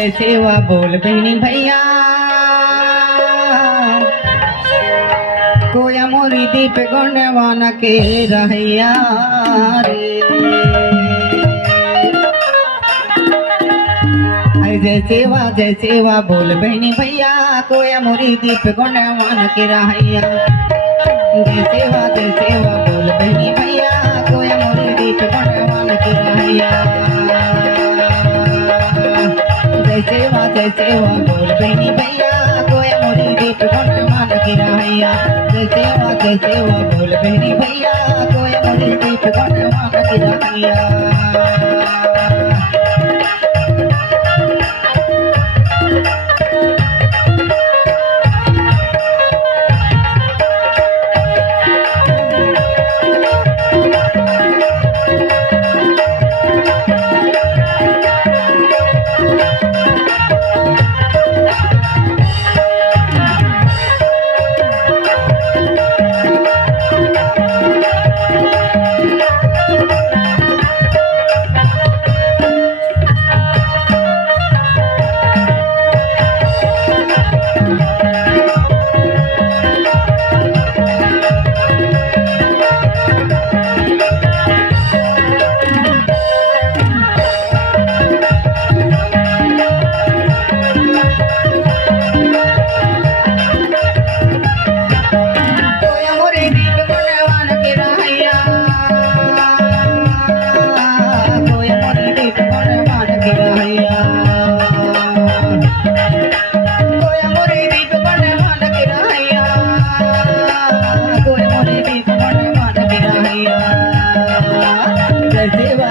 जय सेवा बोल बहनी भैया कोया मोरी दीप गुणवान के रहैया रे। जय सेवा बोल बहनी भैया कोया मोरी दीप गुणवान के रहैया। जय सेवा बोल बहनी भैया कोया मोरी दीप गुणवान के रहैया। जय सेवा बोल बहनी भैया कोया मोरी दीप गुणवान की रहैया। जय सेवा बोल बहनी भैया कोया मोरी दीप गुणवान की रहैया।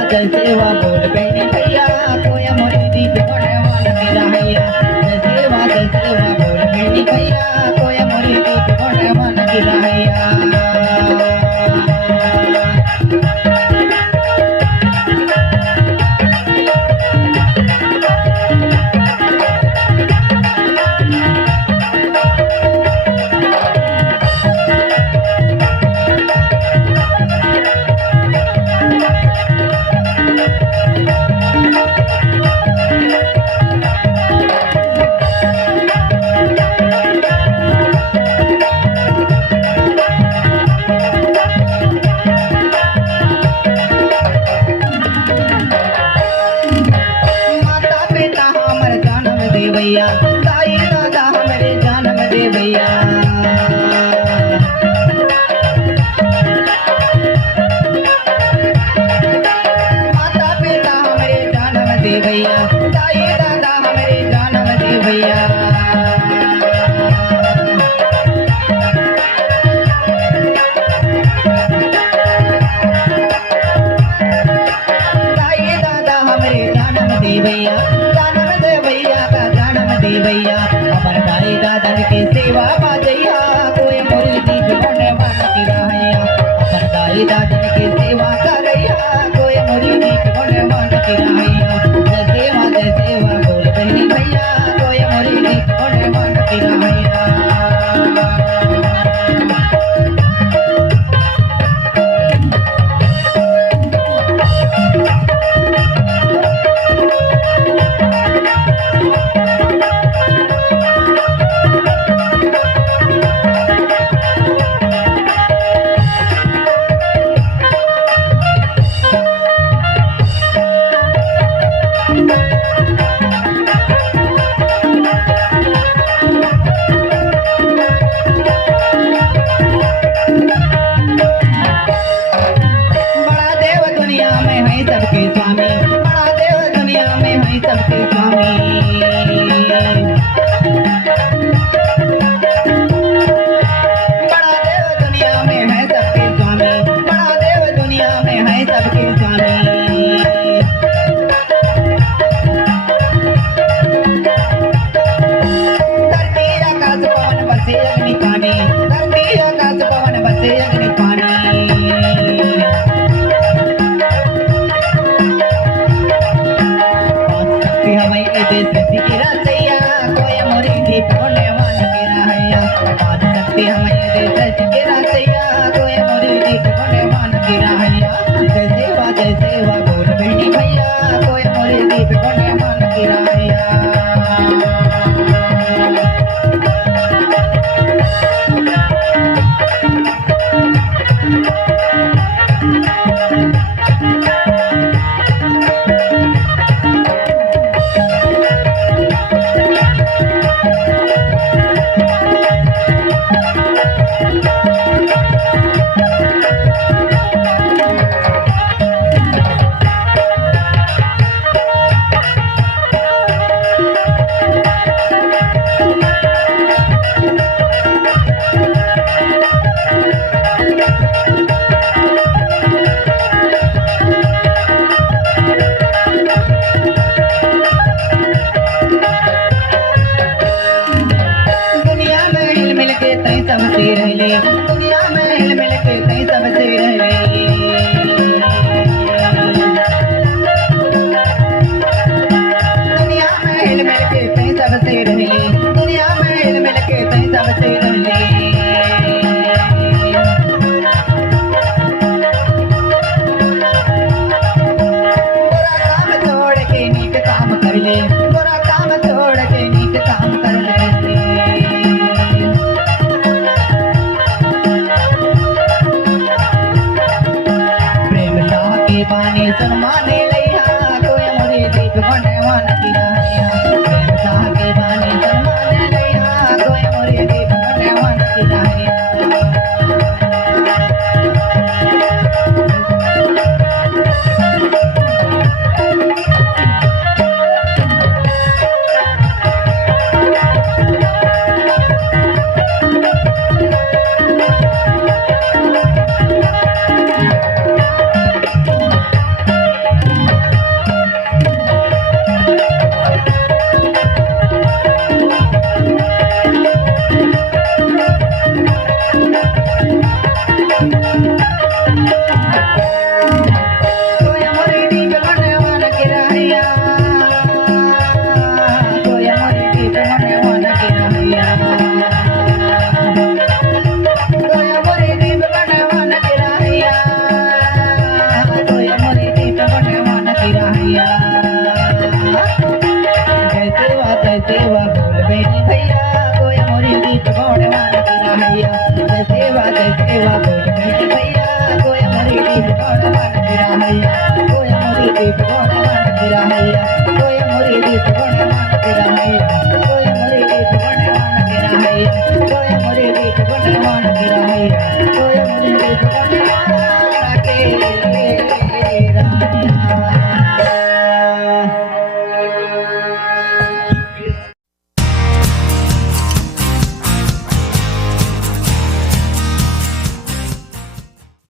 जय सेवा बोल बहनी भैया कोया मोरी दीप गुणवान की रहैया। जय सेवा बोल बहनी भैया कोया मोरी दीप गुणवान की रहैया। भैया दाई दादा हमारे जन्म दे भैया। माता पिता हमारे जन्म दे भैया दाई दादा हमारे जन्म दे भैया। दाई दादा हमारे जन्म दे भैया भैया हमार दाई दादा की सेवा बाजैया कोई मोरी दीप गुणवान की रहैया। हमार दाई दादा की सेवा करैया कोई मोरी दीप गुणवान की रहैया। जय सेवा बोल बहनी भैया कोई मोरी दीप गुणवान की रहैया। दुनिया में हिल मिल के कहीं सबसे रहे दुनिया में हिल मिल के कहीं सबसे रहे दुनिया में हिल मिल के कहीं सबसे रहे बुरा काम छोड़ के नीक काम कर ले बुरा काम छोड़ के नीक काम कर ले पानी सन्माने लैया कोई मोरी दीप बनवान की राहिया प्रेम साके पानी सन्माने लैया कोई मोरी दीप बनवान की राहिया सेवा बोल बेनी भैया कोई मोरी दीप बनवान की राहिया सेवा बोल बेनी भैया